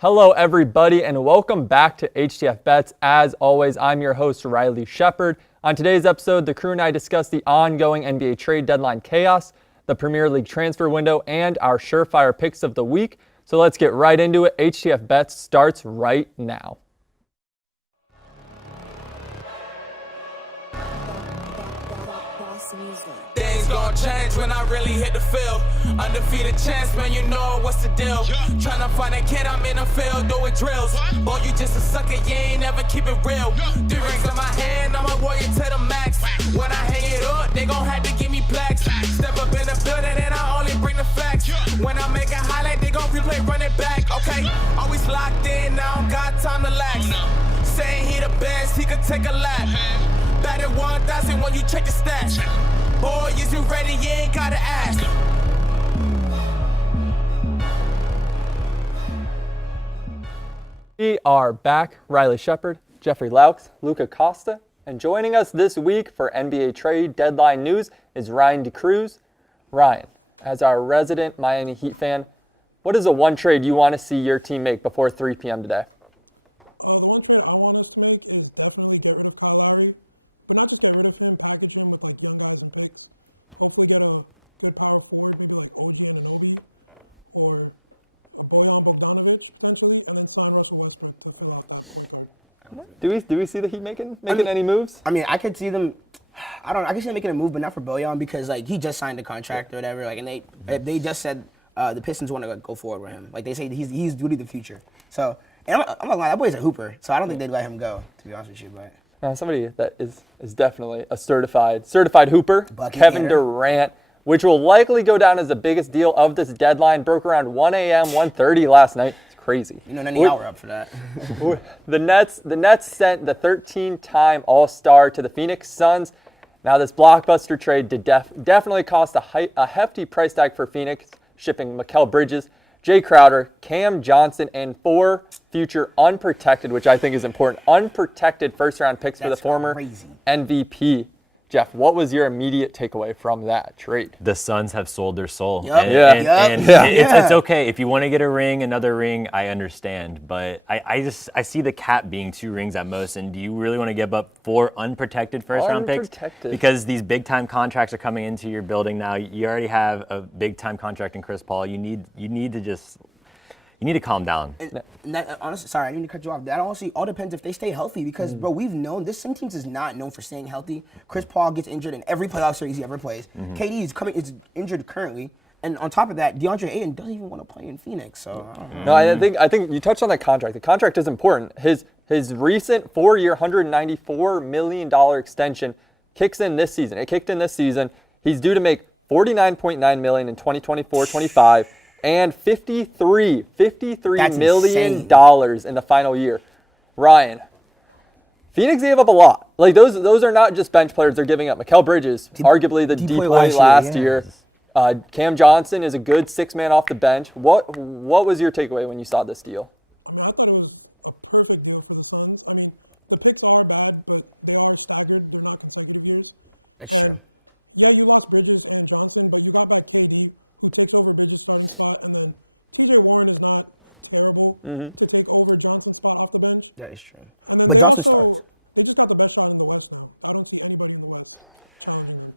Hello, everybody, and welcome back to HTF Bets. As always, I'm your host, Riley Shepard. On today's episode, the crew and I discuss the ongoing NBA trade deadline chaos, the Premier League transfer window, and our surefire picks of the week. So let's get right into it. HTF Bets starts right now. Things gon' change when I really hit the field. Undefeated chance, man, you know what's the deal. Tryna find a kid, I'm in the field doing drills. Boy, you just a sucker, you ain't never keep it real. 3 rings in my hand, I'm a warrior to the max. When I hang it up, they gon' have to give me plaques. Step up in the building and I only bring the facts. When I make a highlight, they gon' replay, run it back. Okay, always locked in, now I don't got time to lax. Saying he the best, he could take a lap. Batted 1,000 when you check the stats. Boy, is you ready? You ain't gotta ask. We are back. Riley Shepard, Jeffrey Laux, Luca Costa, and joining us this week for NBA trade deadline news is Ryan DeCruz. Ryan, as our resident Miami Heat fan, what is the one trade you want to see your team make before 3 p.m. today? Do we see the Heat making any moves? I mean, I could see them. I can see them making a move, but not for Bojan because he just signed a contract or whatever. And they just said the Pistons want to go forward with him. Like they say he's due to the future. So and I'm not lying, that boy's a hooper. So I don't think they'd let him go, to be honest with you. But Somebody that is definitely a certified hooper, Kevin Durant, which will likely go down as the biggest deal of this deadline. Broke around 1 a.m., 1:30 last night. Crazy. None of y'all were up for that. The Nets sent the 13-time All-Star to the Phoenix Suns. Now this blockbuster trade did definitely cost a hefty price tag for Phoenix, shipping Mikal Bridges, Jay Crowder, Cam Johnson, and 4 future unprotected, which I think is important, unprotected first-round picks for the former MVP. Jeff, what was your immediate takeaway from that trade? The Suns have sold their soul. Yep. It's okay. If you want to get a ring, another ring, I understand. But I see the cap being 2 rings at most. And do you really want to give up 4 unprotected first-round picks? Because these big-time contracts are coming into your building now. You already have a big-time contract in Chris Paul. You need to calm down. And that, honestly, sorry, I need to cut you off. That honestly all depends if they stay healthy because, bro, we've known this same team is not known for staying healthy. Chris Paul gets injured in every playoff series he ever plays. KD is injured currently. And on top of that, DeAndre Ayton doesn't even want to play in Phoenix. So No, I think you touched on that contract. The contract is important. His recent 4-year, $194 million extension kicks in this season. It kicked in this season. He's due to make $49.9 million in 2024-25. And $53 million in the final year. Ryan, Phoenix gave up a lot. Like those are not just bench players they're giving up. Mikal Bridges, arguably the deep point last year. Cam Johnson is a good 6-man off the bench. What was your takeaway when you saw this deal? that's true. That is true. But Johnson starts.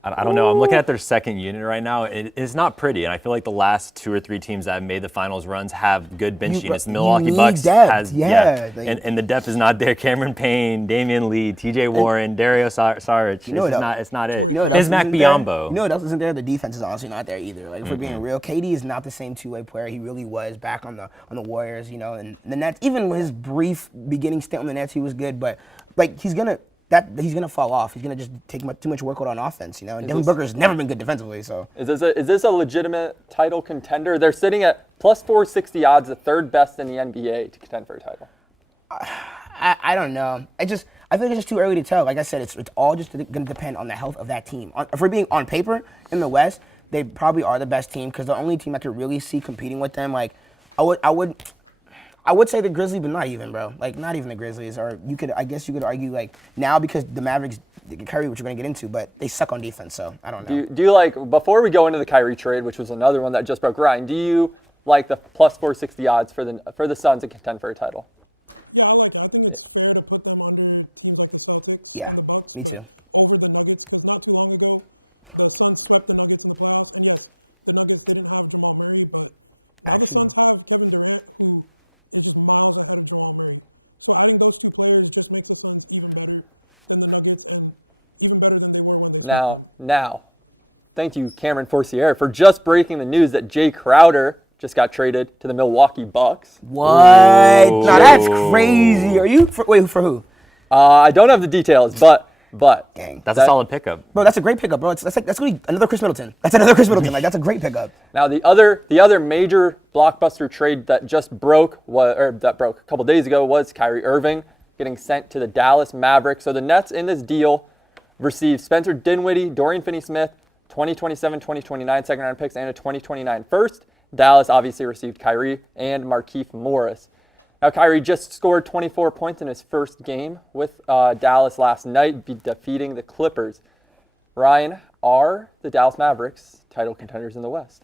I don't know. I'm looking at their second unit right now. It's not pretty, and I feel like the last 2 or 3 teams that have made the finals runs have good bench units. The Milwaukee Bucks depth. And the depth is not there. Cameron Payne, Damian Lee, T.J. Warren, Dario Saric. It's not it. Bismack Biyombo. You know what else isn't there? The defense is honestly not there either. Like if we're being real, KD is not the same two-way player he really was back on the Warriors. And the Nets. Even his brief beginning stint on the Nets, he was good, but like he's gonna fall off. He's gonna just take too much workload on offense, And Devin Booker's never been good defensively. So is this a legitimate title contender? They're sitting at plus 460 odds, the 3rd best in the NBA to contend for a title. I don't know. I feel like it's just too early to tell. Like I said, it's all just going to depend on the health of that team. If we're being on paper in the West, they probably are the best team because the only team I could really see competing with them, like I would say the Grizzlies, but not even, bro. Like, not even the Grizzlies. Or I guess you could argue, like, now because the Mavericks, Kyrie, which we're going to get into, but they suck on defense, so I don't know. Do you like, before we go into the Kyrie trade, which was another one that just broke, Ryan, do you like the plus 460 odds for the Suns to contend for a title. Yeah, me too. Actually. Now, thank you, Cameron Forcier, for just breaking the news that Jay Crowder just got traded to the Milwaukee Bucks. What? Now that's crazy. Are you wait for who? I don't have the details, but Dang. That's a solid pickup. Bro, that's a great pickup, bro. That's gonna be another Chris Middleton. That's another Chris Middleton. Like that's a great pickup. Now the other major blockbuster trade that just broke a couple days ago was Kyrie Irving getting sent to the Dallas Mavericks. So the Nets in this deal received Spencer Dinwiddie, Dorian Finney-Smith, 2027, 2029 second-round picks, and a 2029 first. Dallas obviously received Kyrie and Markieff Morris. Now, Kyrie just scored 24 points in his first game with Dallas last night, defeating the Clippers. Ryan, are the Dallas Mavericks title contenders in the West?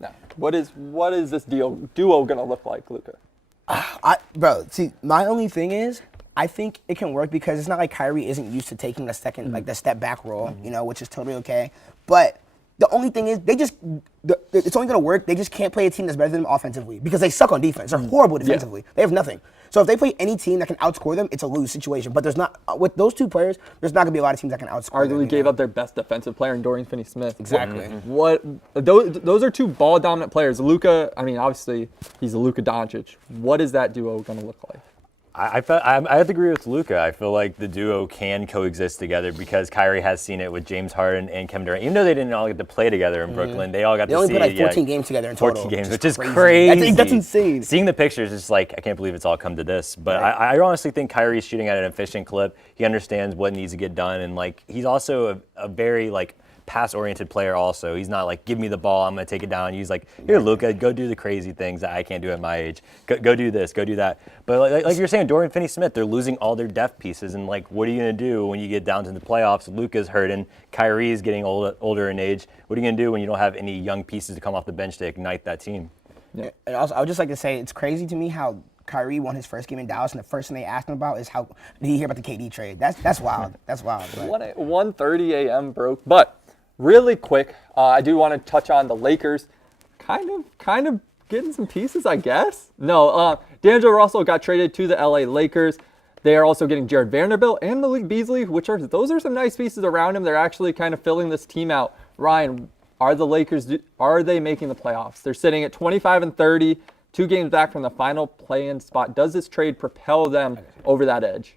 Now, what is this duo going to look like, Luka? Bro, see, my only thing is, I think it can work because it's not like Kyrie isn't used to taking the second, like the step back role, which is totally okay. But the only thing is, it's only going to work. They just can't play a team that's better than them offensively because they suck on defense. They're horrible defensively. Yeah. They have nothing. So if they play any team that can outscore them, it's a lose situation. But there's not, with those two players, there's not going to be a lot of teams that can outscore them. Arguably gave up their best defensive player in Dorian Finney-Smith. Exactly. Those are two ball-dominant players. Luka, I mean, obviously, he's a Luka Doncic. What is that duo going to look like? I have to agree with Luka. I feel like the duo can coexist together because Kyrie has seen it with James Harden and Kevin Durant. Even though they didn't all get to play together in Brooklyn, they all got to see. They only played like 14 games together in total. 14 games, which is crazy. That's insane. Seeing the pictures, it's like I can't believe it's all come to this. But I honestly think Kyrie's shooting at an efficient clip. He understands what needs to get done, and like he's also a very like pass-oriented player also. He's not like, give me the ball, I'm going to take it down. He's like, here, Luka, go do the crazy things that I can't do at my age. Go do this, go do that. But like you're saying, Dorian Finney-Smith, they're losing all their depth pieces. And like, what are you going to do when you get down to the playoffs? Luka's hurting. Kyrie's getting older in age. What are you going to do when you don't have any young pieces to come off the bench to ignite that team? Yeah. And also, I would just like to say, it's crazy to me how Kyrie won his first game in Dallas, and the first thing they asked him about is how did he hear about the KD trade? That's wild. That's wild. 1:30 a.m. broke, but really quick, I do want to touch on the Lakers. Kind of getting some pieces, I guess. No, D'Angelo Russell got traded to the LA Lakers. They are also getting Jared Vanderbilt and Malik Beasley, those are some nice pieces around him. They're actually kind of filling this team out. Ryan, are they making the playoffs? They're sitting at 25-30, 2 games back from the final play-in spot. Does this trade propel them over that edge?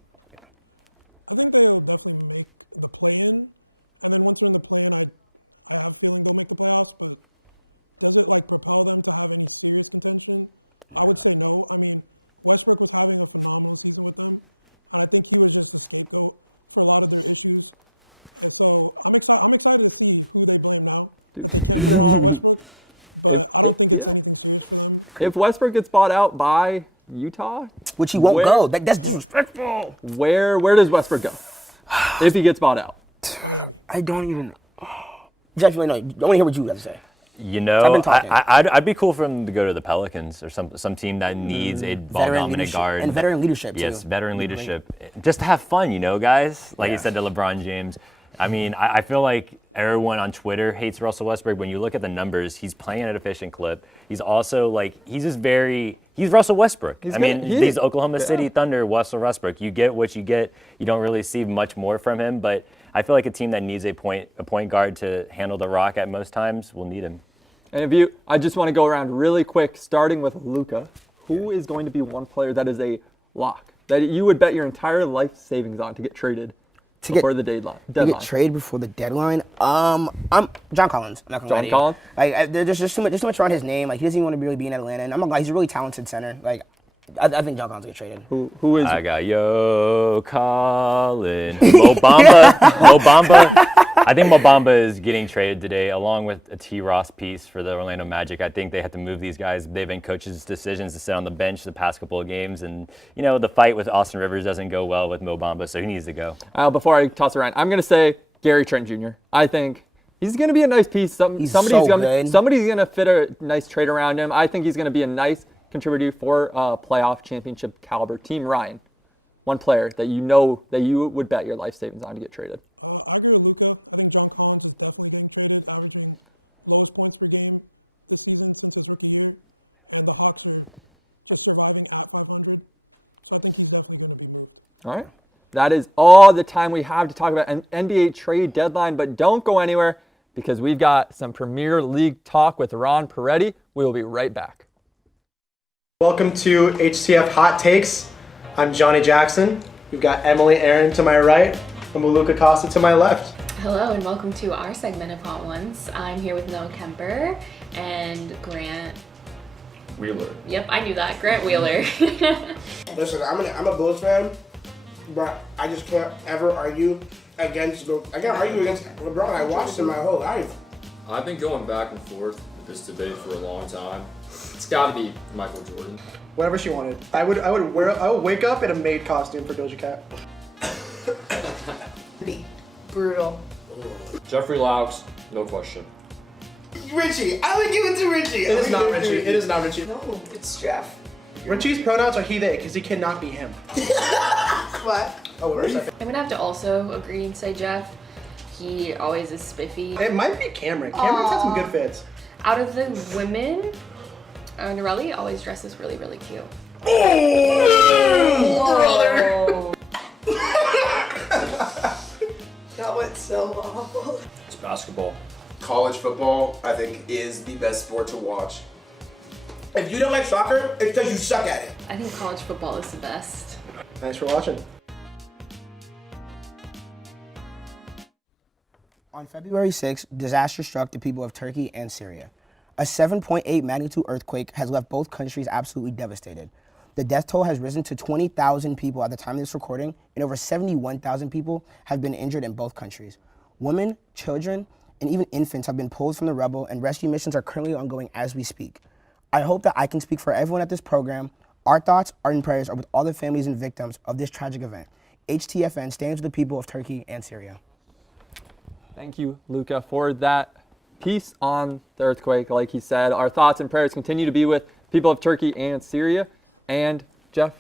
If Westbrook gets bought out by Utah, which he won't go, that's disrespectful. Where does Westbrook go if he gets bought out? I don't even. Jeff, I want to hear what you have to say. You know, I'd be cool for him to go to the Pelicans or some team that needs a ball-dominant guard. And veteran leadership, too. Yes, veteran leadership. Just to have fun, guys. Like you said to LeBron James. I mean, I feel like everyone on Twitter hates Russell Westbrook. When you look at the numbers, he's playing at an efficient clip. He's also he's Russell Westbrook. These Oklahoma City Thunder, Russell Westbrook. You get what you get. You don't really see much more from him, but I feel like a team that needs a point guard to handle the rock at most times will need him. And I just want to go around really quick, starting with Luka. Who is going to be one player that is a lock that you would bet your entire life savings on to get traded before the deadline? To get traded before the deadline? I'm John Collins. I'm not gonna lie to you. John Collins? There's just too much around his name. Like, he doesn't even want to really be in Atlanta. And I'm not gonna lie, he's a really talented center. Like, I think John Collins will get traded. Who is? I got Yo Colin. Mo Bamba. I think Mo Bamba is getting traded today, along with a T. Ross piece for the Orlando Magic. I think they have to move these guys. They've been coaches' decisions to sit on the bench the past couple of games, and the fight with Austin Rivers doesn't go well with Mo Bamba, so he needs to go. Before I toss it around, I'm gonna say Gary Trent Jr. I think he's gonna be a nice piece. Somebody's gonna fit a nice trade around him. I think he's gonna be a nice contributor for a playoff championship caliber team. Ryan, one player that that you would bet your life savings on to get traded. All right. That is all the time we have to talk about an NBA trade deadline, but don't go anywhere because we've got some Premier League talk with Ron Peretti. We will be right back. Welcome to HTF Hot Takes. I'm Johnny Jackson. We've got Emily Aaron to my right and Maluka Costa to my left. Hello and welcome to our segment of Hot Ones. I'm here with Noah Kemper and Grant Wheeler. Yep, I knew that. Grant Wheeler. Listen, I'm a Bulls fan, but I just can't ever argue against LeBron. I watched him my whole life. I've been going back and forth with this debate for a long time. It's got to be Michael Jordan. Whatever she wanted. I would wake up in a maid costume for Doja Cat. Brutal. Jeffrey Laux, no question. Richie, I would give it to Richie. It is not Richie. It is not Richie. No, it's Jeff. Richie's pronouns are he, they, because he cannot be him. What? Oh, wait a second. I'm gonna have to also agree and say Jeff. He always is spiffy. It might be Cameron. Cameron's had some good fits. Out of the women, Norelli always dresses really, really cute. Oh, that went so awful. It's basketball. College football, I think, is the best sport to watch. If you don't like soccer, it's because you suck at it. I think college football is the best. Thanks for watching. On February 6th, disaster struck the people of Turkey and Syria. A 7.8 magnitude earthquake has left both countries absolutely devastated. The death toll has risen to 20,000 people at the time of this recording, and over 71,000 people have been injured in both countries. Women, children, and even infants have been pulled from the rubble, and rescue missions are currently ongoing as we speak. I hope that I can speak for everyone at this program. Our thoughts, our prayers are with all the families and victims of this tragic event. HTFN stands with the people of Turkey and Syria. Thank you, Luca, for that piece on the earthquake. Like he said, our thoughts and prayers continue to be with people of Turkey and Syria. And Jeff,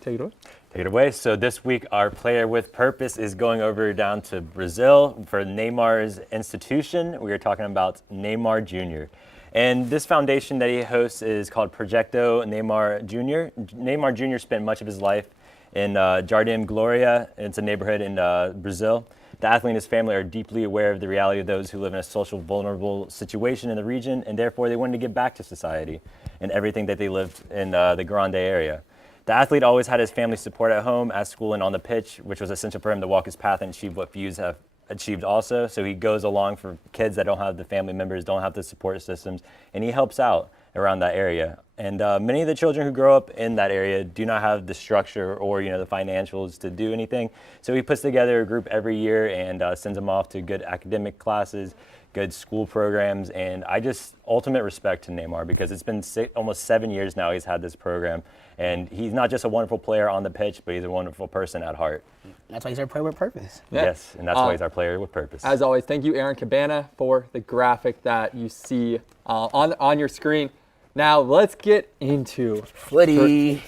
take it away. Take it away. So this week, our player with purpose is going over down to Brazil for Neymar's institution. We are talking about Neymar Jr. And this foundation that he hosts is called Projeto Neymar Jr. Neymar Jr. spent much of his life in Jardim Gloria. It's a neighborhood in Brazil. The athlete and his family are deeply aware of the reality of those who live in a social vulnerable situation in the region, and therefore they wanted to give back to society and everything that they lived in the Grande area. The athlete always had his family support at home, at school, and on the pitch, which was essential for him to walk his path and achieve what few have achieved also. So he goes along for kids that don't have the family members, don't have the support systems, and he helps out around that area. And many of the children who grow up in that area do not have the structure or the financials to do anything. So he puts together a group every year and sends them off to good academic classes, good school programs, and I just ultimate respect to Neymar because it's been almost 7 years now he's had this program, and he's not just a wonderful player on the pitch, but he's a wonderful person at heart. That's why he's our player with purpose. Yeah. Yes, and that's why he's our player with purpose. As always, thank you, Aaron Cabana, for the graphic that you see on your screen. Now let's get into Flitty.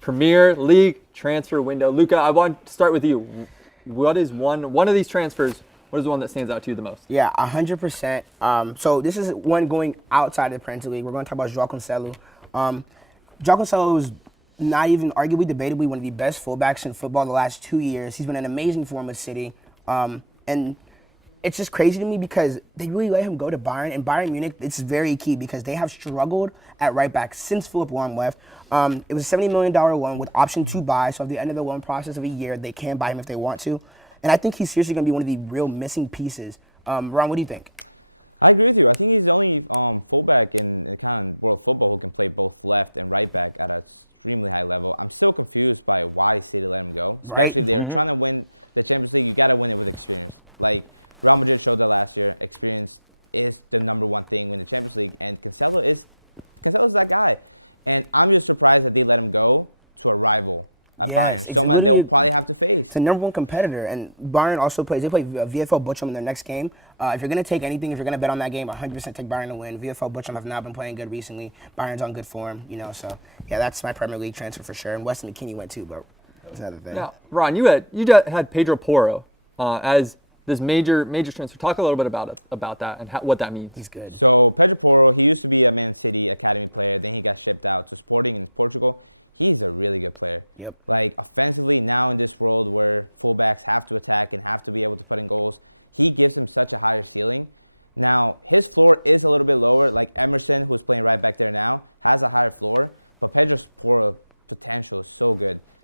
Premier League transfer window. Luca, I want to start with you. What is one of these transfers? What is the one that stands out to you the most? Yeah, 100%. So this is one going outside of the Premier League. We're going to talk about João Cancelo. João Cancelo is not even arguably debatably one of the best fullbacks in football in the last 2 years. He's been in amazing form with City. And it's just crazy to me because they really let him go to Bayern. And Bayern Munich, it's very key because they have struggled at right back since Philip Lahm left. It was a $70 million loan with option to buy. So at the end of the loan process of a year, they can buy him if they want to. And I think he's seriously going to be one of the real missing pieces. Ron, what do you think? Right? Mm-hmm. Yes, it's literally it's a number one competitor. And Bayern also plays. They play VfL Bochum in their next game. If you're gonna take anything, if you're gonna bet on that game, 100% take Bayern to win. VfL Bochum have not been playing good recently. Bayern's on good form, So yeah, that's my Premier League transfer for sure. And Weston McKennie went too, but that's another thing. Now, Ron, you had Pedro Porro as this major transfer. Talk a little bit about that and what that means. He's good. Yep.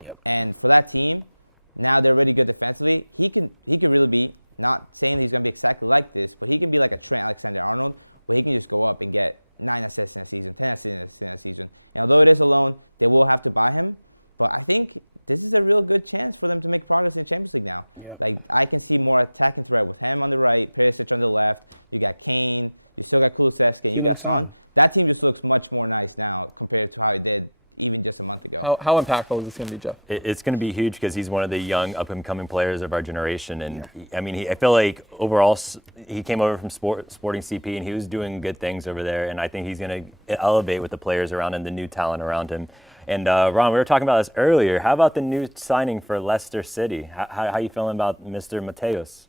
Yep. Yep. Human song. How impactful is this going to be, Jeff? It's going to be huge because he's one of the young up-and-coming players of our generation. And, I feel like overall he came over from Sporting CP, and he was doing good things over there. And I think he's going to elevate with the players around him, the new talent around him. And, Ron, we were talking about this earlier. How about the new signing for Leicester City? How you feeling about Mr. Mateos?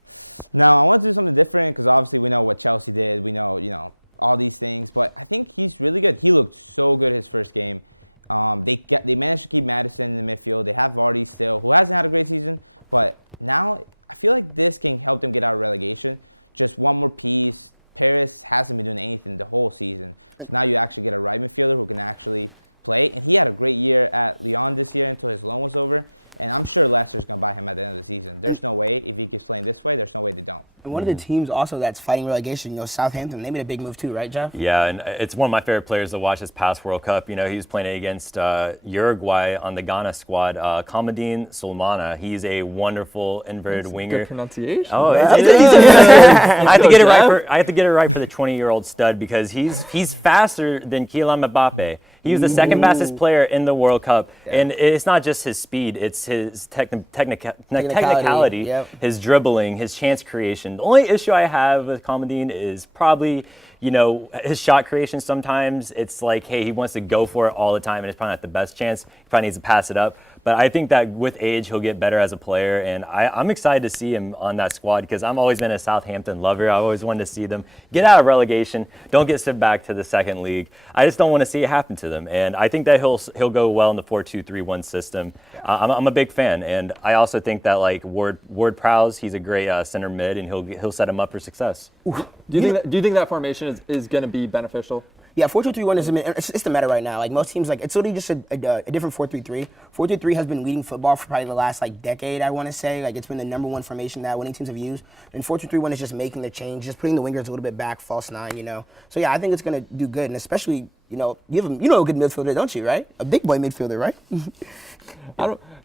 And one of the teams also that's fighting relegation, Southampton, they made a big move too, right, Jeff? Yeah, and it's one of my favorite players to watch this past World Cup. He was playing against Uruguay on the Ghana squad. Kamadine Solmana, he's a wonderful inverted winger. Good pronunciation. Oh, I have to get it right. I have to get it right for the 20-year-old stud because he's faster than Kylian Mbappe. He was the second fastest player in the World Cup, and it's not just his speed; it's his technicality, Yep. his dribbling, his chance creation. The only issue I have with Kamadine is probably, his shot creation. Sometimes it's like, hey, he wants to go for it all the time, and it's probably not the best chance. He probably needs to pass it up. But I think that with age, he'll get better as a player, and I'm excited to see him on that squad because I've always been a Southampton lover. I've always wanted to see them get out of relegation, don't get sent back to the second league. I just don't want to see it happen to them, and I think that he'll go well in the 4-2-3-1 system. I'm a big fan, and I also think that Ward-Prowse, he's a great center mid, and he'll set him up for success. Do you think that formation is going to be beneficial? Yeah, 4-2-3-1 it's the meta right now. Like most teams, it's literally just a different 4-3-3. 4-3-3 has been leading football for probably the last decade, I want to say. It's been the number one formation that winning teams have used. And 4-2-3-1 is just making the change, just putting the wingers a little bit back, false nine, So yeah, I think it's gonna do good, and especially, you have a good midfielder, don't you, right? A big boy midfielder, right?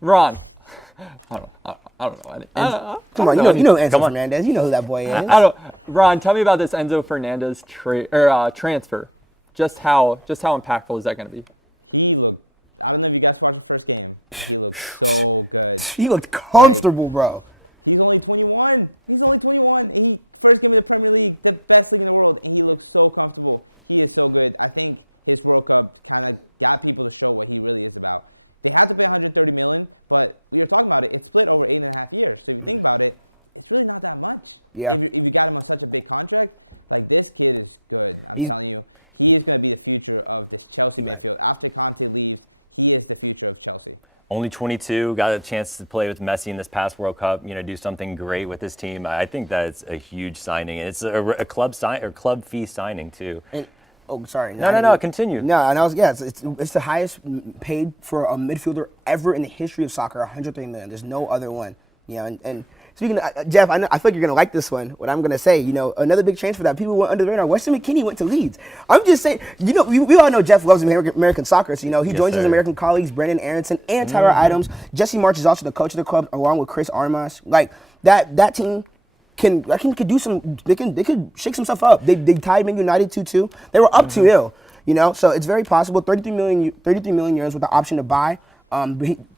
Ron. I don't know. Come on, you know Enzo Fernandez. You know who that boy is. Ron, tell me about this Enzo Fernandez transfer. Just how impactful is that going to be? He looked comfortable, bro. Yeah. Only 22, got a chance to play with Messi in this past World Cup, do something great with his team. I think that's a huge signing. And it's a club fee signing too. And, sorry. No, continue. No, and it's the highest paid for a midfielder ever in the history of soccer, $103 million. There's no other one. And speaking of, Jeff, I feel like you're going to like this one, what I'm going to say. Another big transfer that people went under the radar, Weston McKennie went to Leeds. I'm just saying, we all know Jeff loves American soccer. So, he joins his American colleagues, Brendan Aronson and Tyler Idams. Jesse March is also the coach of the club, along with Chris Armas. Like, that team could do some, they could shake some stuff up. They tied Man United 2-2. They were up 2-0, so it's very possible. 33 million euros with the option to buy.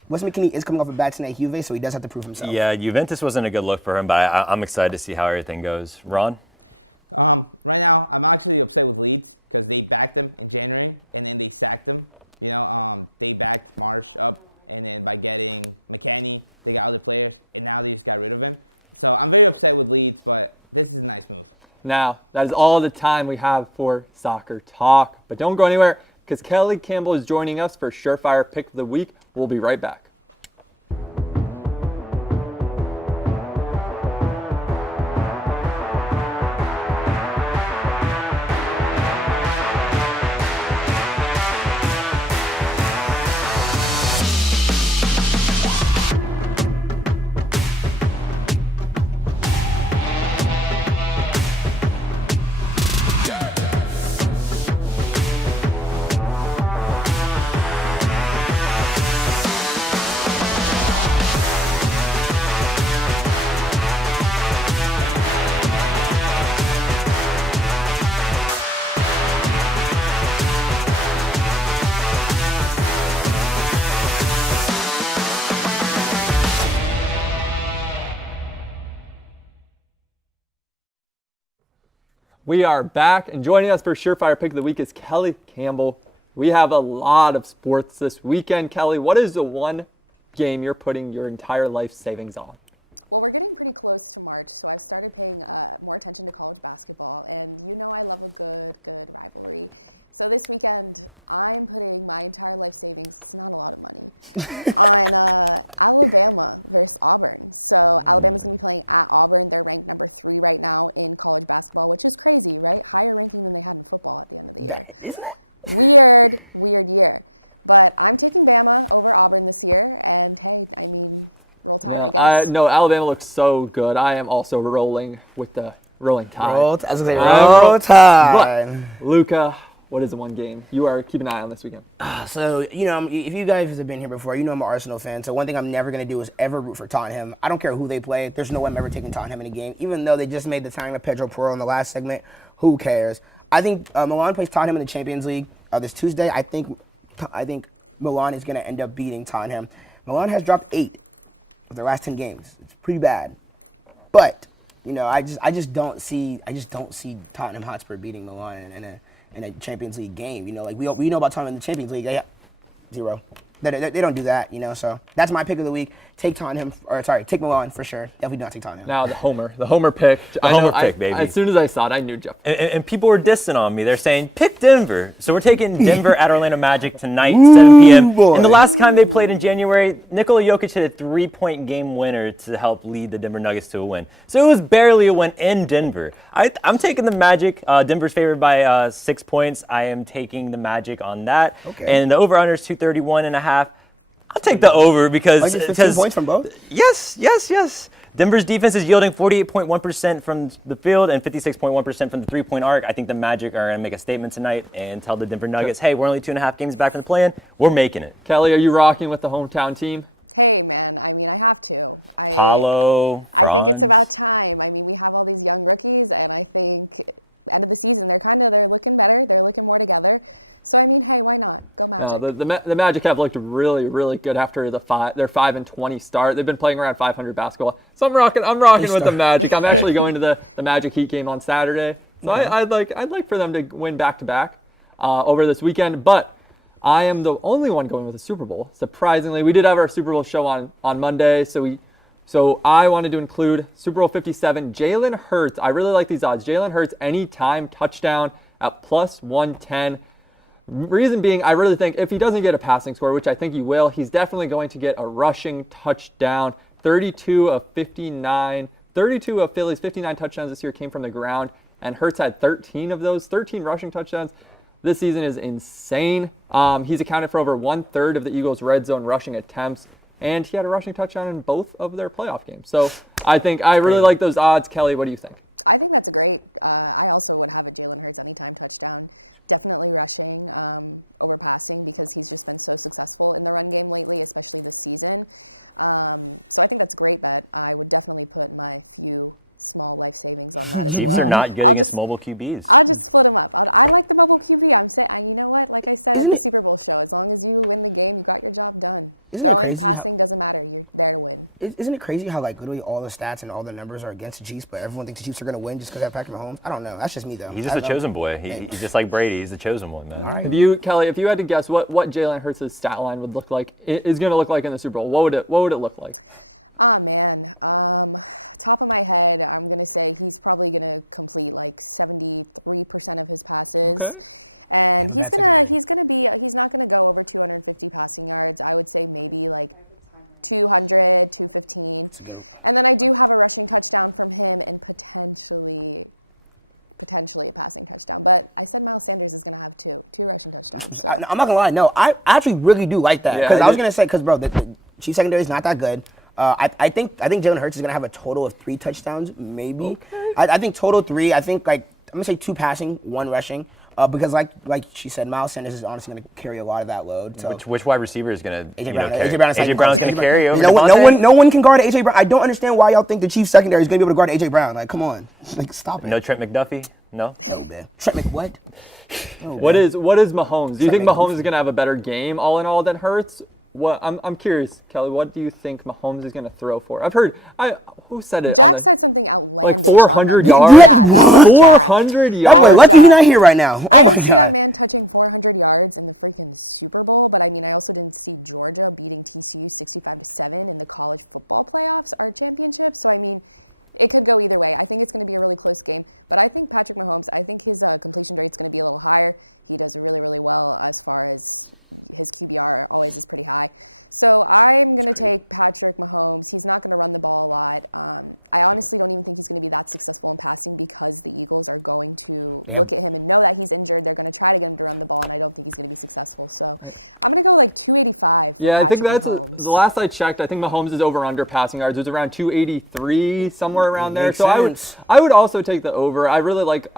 Weston McKennie is coming off a bad stint at Juve, so he does have to prove himself. Yeah, Juventus wasn't a good look for him, but I'm excited to see how everything goes. Ron? Now, that is all the time we have for Soccer Talk. But don't go anywhere, because Kelly Campbell is joining us for Surefire Pick of the Week. We'll be right back. We are back, and joining us for Surefire Pick of the Week is Kelly Campbell. We have a lot of sports this weekend. Kelly, what is the one game you're putting your entire life savings on? Isn't it? No, Alabama looks so good. I am also rolling with the rolling tide. Roll Tide. But, Luca, what is the one game you are keeping an eye on this weekend? So, if you guys have been here before, I'm an Arsenal fan. So one thing I'm never going to do is ever root for Tottenham. I don't care who they play. There's no way I'm ever taking Tottenham in a game. Even though they just made the signing of Pedro Porro in the last segment, who cares? I think Milan plays Tottenham in the Champions League this Tuesday. I think Milan is going to end up beating Tottenham. Milan has dropped 8 of their last 10 games. It's pretty bad. But, I just don't see Tottenham Hotspur beating Milan in a Champions League game. We know about Tottenham in the Champions League. Yeah, 0. They don't do that, So that's my pick of the week. Take Milan for sure. Definitely not take Tottenham. Now the homer pick. The homer pick, baby. As soon as I saw it, I knew Jeff. And people were dissing on me. They're saying, pick Denver. So we're taking Denver at Orlando Magic tonight, 7 p.m. Boy. And the last time they played in January, Nikola Jokic hit a 3-point game winner to help lead the Denver Nuggets to a win. So it was barely a win in Denver. I'm taking the Magic. Denver's favored by 6 points. I am taking the Magic on that. Okay. And the over-under is 231.5. I'll take the over because 15 points from both? Yes. Denver's defense is yielding 48.1% from the field and 56.1% from the three-point arc. I think the Magic are going to make a statement tonight and tell the Denver Nuggets, hey, we're only 2.5 games back from the play-in. We're making it. Kelly, are you rocking with the hometown team? Paulo, Franz. No, the Magic have looked really, really good after their 5-20 start. They've been playing around 500 basketball. So I'm rocking with the Magic. I'm actually going to the Magic Heat game on Saturday. So I'd like for them to win back-to-back over this weekend. But I am the only one going with the Super Bowl. Surprisingly, we did have our Super Bowl show on Monday. So I wanted to include Super Bowl 57, Jalen Hurts. I really like these odds. Jalen Hurts anytime touchdown at plus 110. Reason being, I really think if he doesn't get a passing score, which I think he will, he's definitely going to get a rushing touchdown. 32 of Philly's 59 touchdowns this year came from the ground, and Hurts had 13 of those, 13 rushing touchdowns. This season is insane. He's accounted for over 1/3 of the Eagles' red zone rushing attempts, and he had a rushing touchdown in both of their playoff games. So I really like those odds. Kelly, what do you think? Chiefs are not good against mobile QBs. Isn't it crazy how? Isn't it crazy how like literally all the stats and all the numbers are against the Chiefs, but everyone thinks the Chiefs are gonna win just because they have Patrick Mahomes? I don't know. That's just me though. He's just a chosen boy. He's just like Brady. He's the chosen one, man. All right. Kelly, if you had to guess what Jalen Hurts' stat line would look like, is going to look like in the Super Bowl, what would it look like? Okay. They have a bad second ring. It's a good. I'm not gonna lie. No, I actually really do like that because I was gonna say bro, the Chiefs secondary is not that good. I think Jalen Hurts is gonna have a total of 3 touchdowns, maybe. Okay. I think total 3. I think like I'm gonna say 2 passing, 1 rushing. Because like she said, Miles Sanders is honestly going to carry a lot of that load. So which wide receiver is going to carry? AJ Brown's going to carry over. No one can guard AJ Brown. I don't understand why y'all think the Chiefs secondary is going to be able to guard AJ Brown. Like, come on, like stop it. No Trent McDuffie. No, man. Trent McWhat? What is Mahomes? Do you think Mahomes is going to have a better game all in all than Hurts? What I'm curious, Kelly. What do you think Mahomes is going to throw for? I've heard. Who said it on the? Like 400 yards. 400 yards. That boy, lucky he's not here right now. Oh my God. It's crazy. Damn. Yeah, I think that's the last I checked. I think Mahomes is over under passing yards. It was around 283, somewhere around there. So I would also take the over. I really like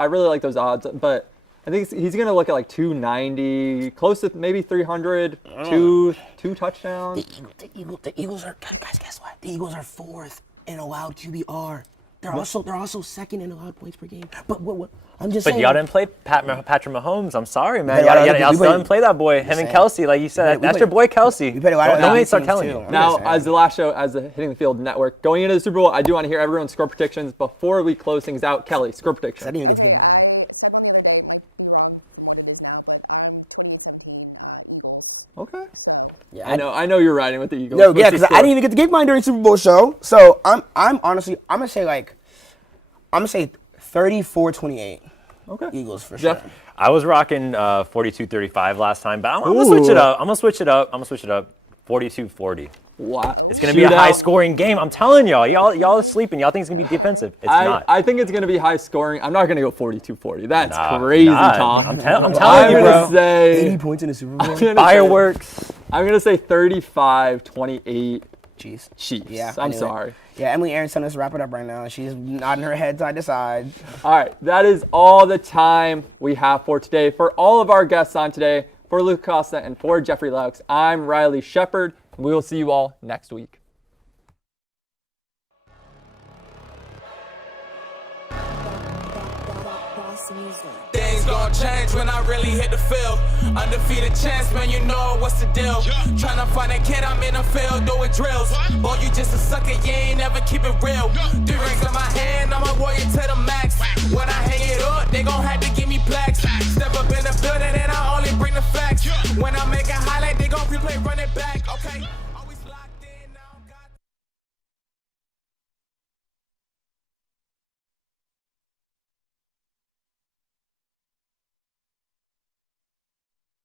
those odds, but I think he's gonna look at like 290, close to maybe 300, two touchdowns. The Eagles are guys. Guess what? The Eagles are 4th in allowed QBR. They're also 2nd in allowed points per game. But what I'm just saying. But y'all didn't play Patrick Mahomes. I'm sorry, man. Y'all still didn't play that boy. Him and Kelsey, like you said. That's your boy Kelsey. Don't start telling you. Now, as the last show, as the Hitting the Field Network, going into the Super Bowl, I do want to hear everyone's score predictions before we close things out. Kelly, score prediction. I didn't even get to give mine. Okay. Yeah, I know you're riding with the Eagles. No, yeah, because I didn't even get to give mine during Super Bowl show. So I'm honestly, I'm gonna say 34-28. Okay. Eagles for sure. I was rocking 42-35 last time, but I'm gonna switch it up. I'm gonna switch it up. 42-40. Wow. It's going to be a high-scoring game. I'm telling y'all. Y'all are sleeping. Y'all think it's going to be defensive. It's not. I think it's going to be high-scoring. I'm not going to go 42-40. That's crazy, Tom. I'm telling you, bro. I'm going to say 80 points in the Super Bowl. Fireworks. I'm going to say 35-28. Chiefs. Yeah, I'm sorry. Yeah, Emily Aaron's telling us to wrap it up right now. She's nodding her head side to side. All right, that is all the time we have for today. For all of our guests on today, for Luke Costa and for Jeffrey Laux, I'm Riley Shepard. We will see you all next week. Things gon' change when I really hit the field. Undefeated champs, man, you know what's the deal. Tryna find a kid, I'm in the field doing drills. Boy, you just a sucker, you ain't never keep it real. 3 rings in my hand, I'm a warrior to the max. When I hang it up, they gon' have to give me plaques. Step up in the building and I only bring the facts. When I make a highlight, they gon' replay, run it back.